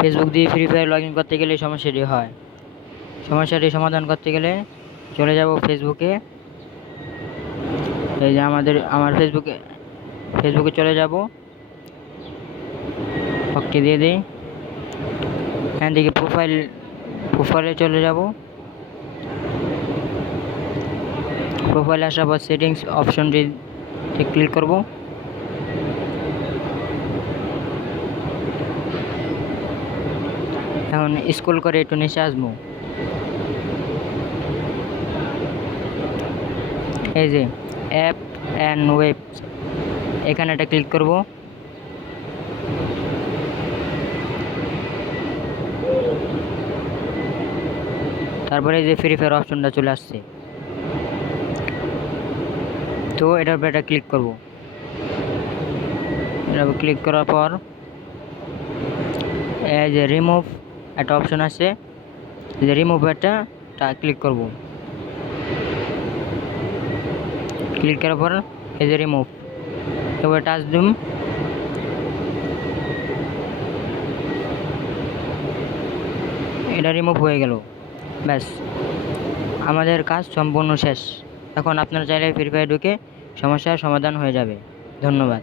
Facebook দিয়ে free fire log in করতে গেলে সমস্যাটি হয়। সমস্যাটি সমাধান করতে গেলে চলে যাব ফেসবুকে। এই যে আমার ফেসবুকে চলে যাব, ওকে দিয়ে দিই। এখান থেকে প্রোফাইলে চলে যাব। প্রোফাইলে আসার পর সেটিংস অপশনটিতে ক্লিক করব। এখন স্ক্রল করে একটু নিচে আসবো। এই যে অ্যাপ অ্যান্ড ওয়েব, এখানে একটা ক্লিক করব। তারপরে এই যে ফ্রি ফায়ার অপশনটা চলে আসছে, তো এটার উপর একটা ক্লিক করব। এটার উপর ক্লিক করার পর এই যে রিমুভ একটা অপশন আছে, এই যে রিমুভ একটা ক্লিক করব। ক্লিক করার পর এই যে রিমুভ, এবার টাচ দিম। এটা রিমুভ হয়ে গেল। ব্যাস, আমাদের কাজ সম্পূর্ণ শেষ। এখন আপনারা চাইলে ফ্রি ফায়ার ঢুকে সমস্যার সমাধান হয়ে যাবে। ধন্যবাদ।